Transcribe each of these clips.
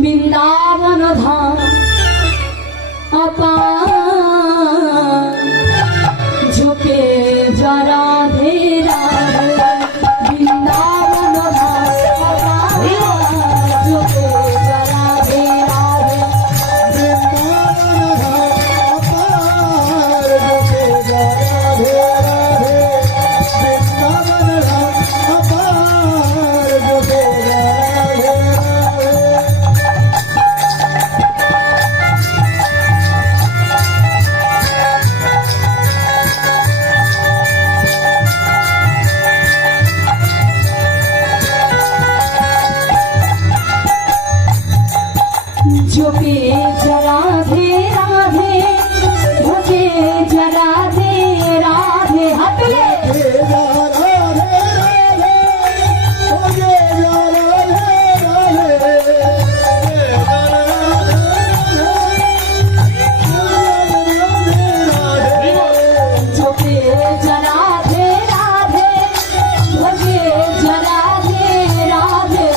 বৃন্দাবন ধাম অপার ঝোঁকে যারা ধেরা বৃন্দাবন ধাম অপার ঝোঁকে যারা ধেরা झोंके जरा धे राधे झोंके जरा धे राधे हटले झोंके जरा धे राधे झोंके जरा धे राधे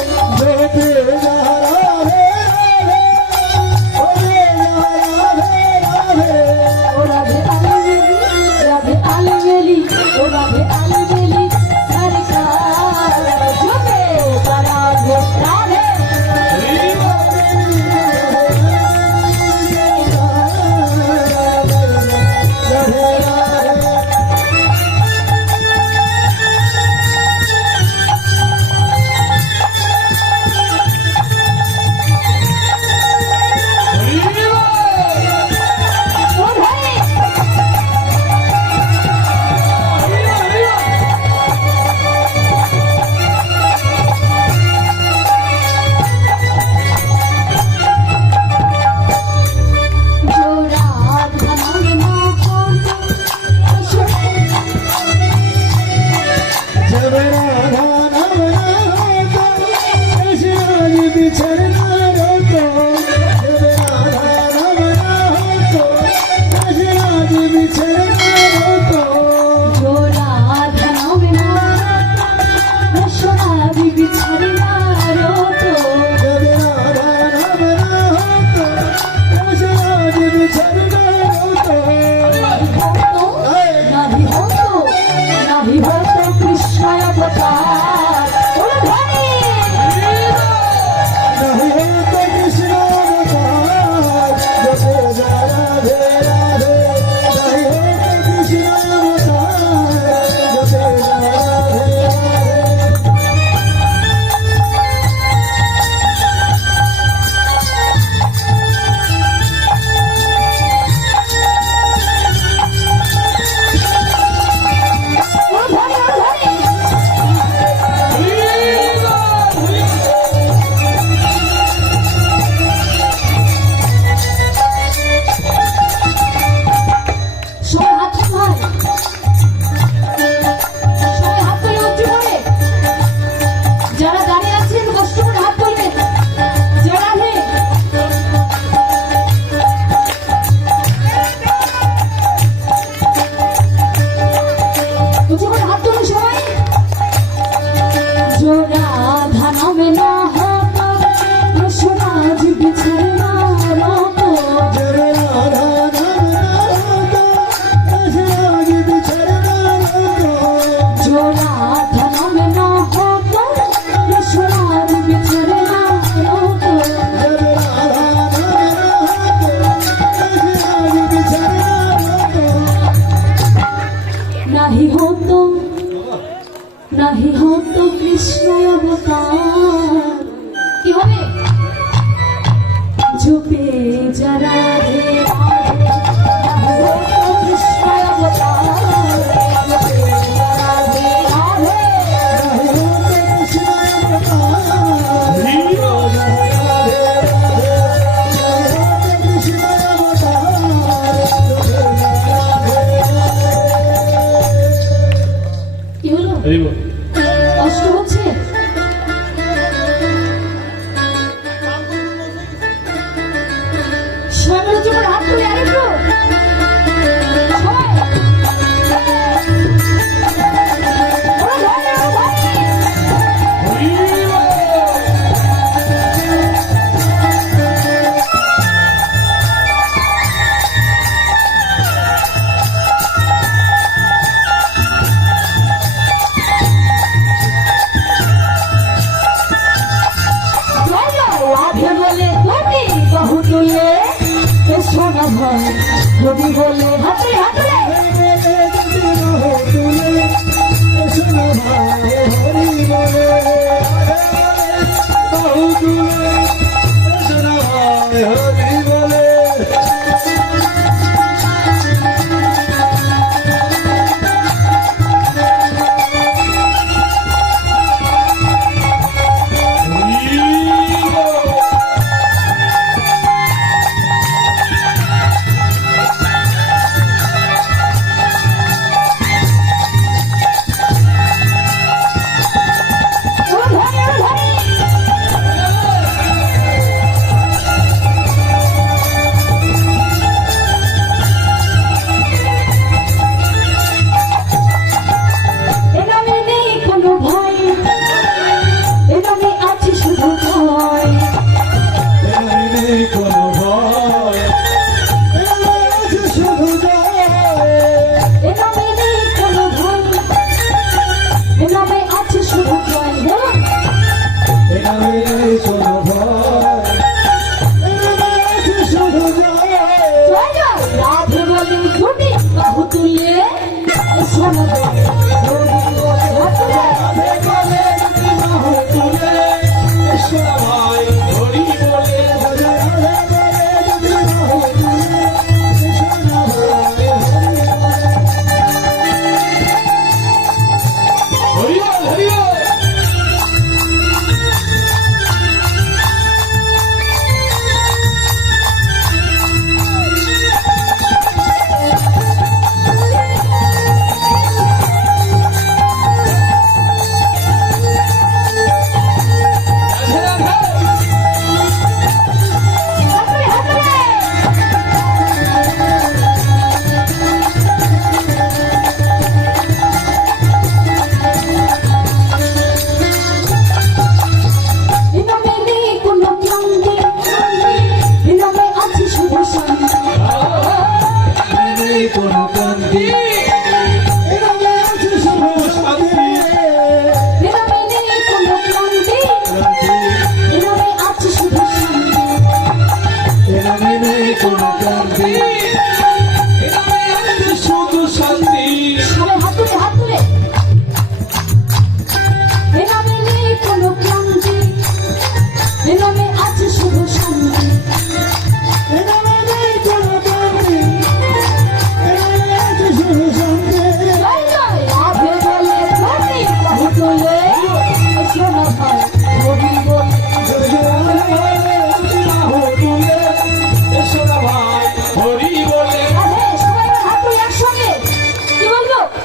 कृष्ण বাহু তুলে সোনা ভাই হরি বলে হাতে হাতে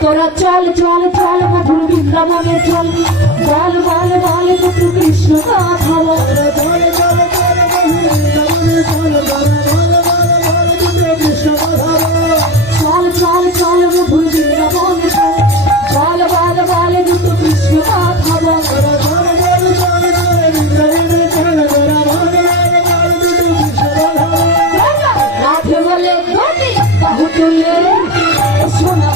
তোরা চল চল চল মধুর বৃন্দাবনে চল বল বল বল পুত্র কৃষ্ণ কথা বল চল চল চল মধুর বৃন্দাবনে চল বল বল বল পুত্র কৃষ্ণ কথা বল রাধে বলে ধনী বাহু তুলে সোনা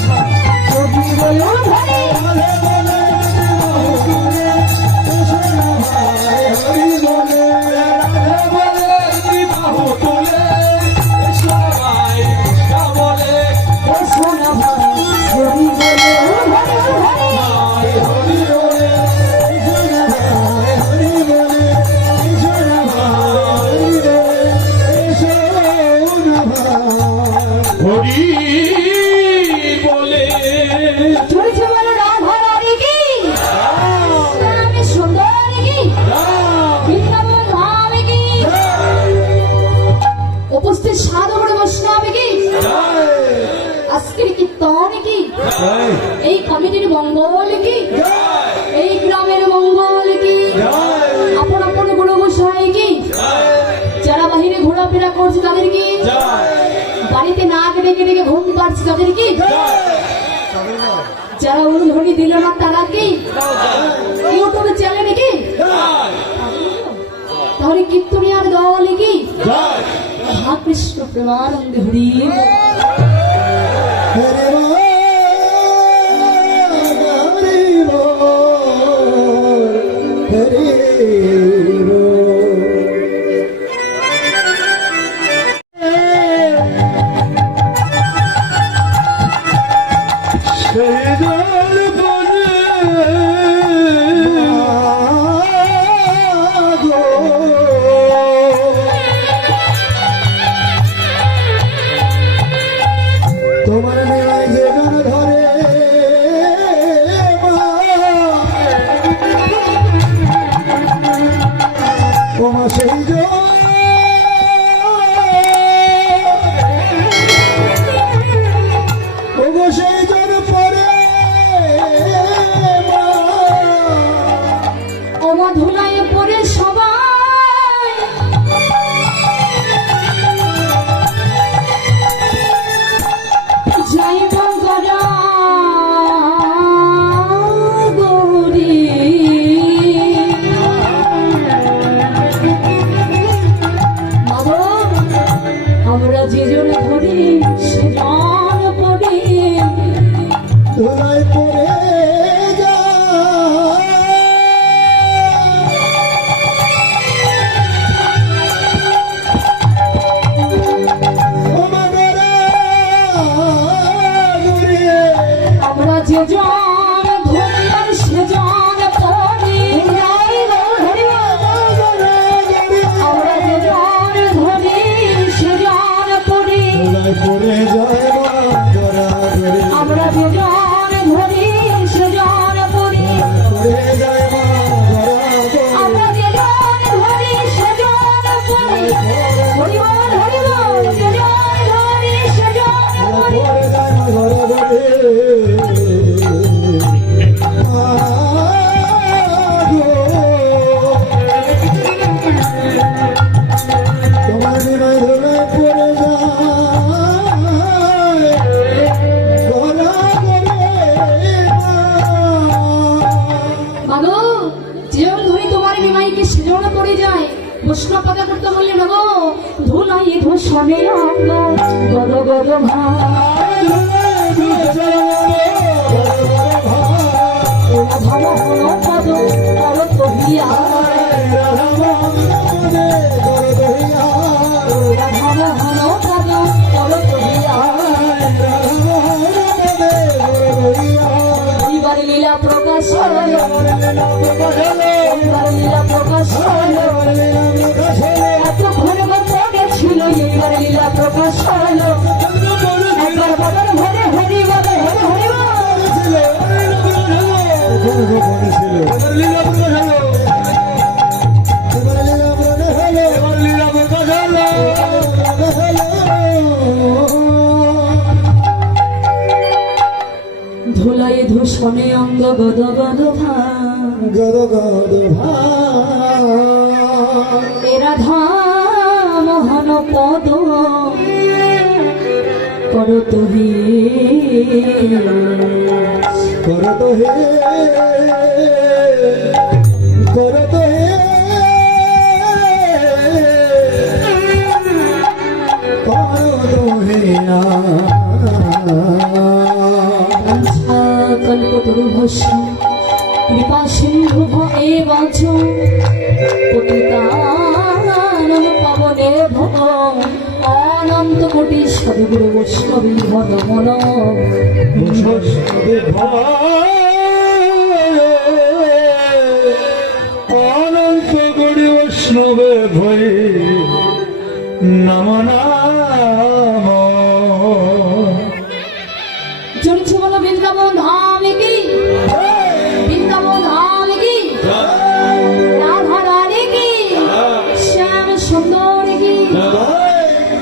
এই কমিটির মঙ্গল কি এই গ্রামের মঙ্গল কি আপন আপন গুরু গোসাই কি যারা বাহিরে ঘোরাফেরা করছে তাদের কি বাড়িতে নাক ডেকে ডেকে ঘুম পাচ্ছে তাদের কি যারা অনুধ্বনি দিল না তারা কি ইউটিউবে চ্যানেলে কি তাহলে কীর্তনিয়ার দল কি রাধা কৃষ্ণ প্রেমানন্দে হরি সেই সেই জন পরে ওমা ধুলায় পরে সবাই যাইব গড়া গৌরী মাধব আমরা যেজন ধরি সেজন পড়ি ধুলায় পড়ে আমরা যেজন ধরি আর সেজন পড়ি আমরা যেজন ধরি সেজন পড়ি পড়ে যায় আমরা যেজন ধরি সেজন পড়ি পড়ে যায় আমরা যেজন ধরি সেজন পড়ি হরিবল হরিবল যেজন ধরি সেজন পড়ি পড়ে যায় তোমার বিনয় ধুলায় পড়ে মাগো যেজন ধরি তোমার বিমাইকে সেজন পড়ে যায় বৈষ্ণব পাতা করতে বললে না গো ধুলাই ধূসনে অঙ্গ গদ গদ ভাই ধম হন পদ পর কহিয়া ধম হন পদ পর কহিয়া এইবার লীলা প্রকাশ এইবার লীলা প্রকাশ এত ঘরে ঘরে ছিল এইবার লীলা প্রকাশ একবার বদল ঘরে হরি বদল হরি ধুলাই ধূসনে অঙ্গ গদ গদ গদ গদ রাধা মোহন পদ করত হে করত হে করত হে করত হে কল্পতরু ভস্য কৃপা সিন্ধু ভয়ে বাচ পতিতানন পাবনে ভব অনন্ত কোটি সদগুরু বৈষ্ণবী ভদ মন অনন্ত গুড়ি বৈষ্ণবে ভয়ে নম নাম চলছে বলো বৃন্দাবন ধাম কি বৃন্দাবন ধাম কি রাধা রানী কি শ্যাম সুন্দর কি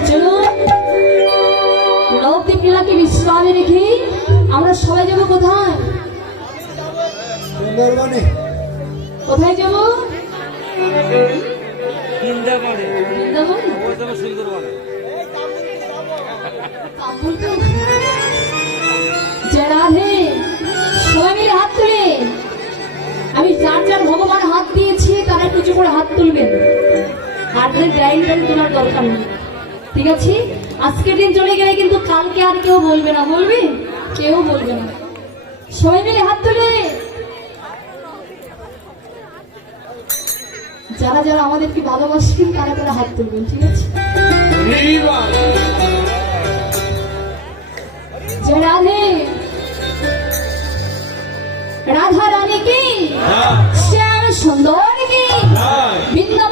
চলো লৌকিক লীলাকে বিশ্রামে রেখে আমরা সবাই যাবো কোথায় সুন্দরবনে কোথায় যাবো বৃন্দাবনে বৃন্দাবন ওই যাবে সুন্দরবনে জয় রাধে সবাই মিলে হাত তুলে আমি যার যার ভগবান হাত দিয়েছি তারা একটু উঁচু করে হাত তুলবেন আর ডাইন তোলার দরকার নেই ঠিক আছে আজকের দিন চলে গেলে কিন্তু কালকে আর কেউ বলবে না বলবে কেউ বলবে না সবাই মিলে হাত তুলে যারা যারা আমাদেরকে ভালোবাসবেন তারা তারা হাত তুলবেন ঠিক আছে জয় রাধে রাধা রানী কি শ্যাম সুন্দর কি বৃন্দাবন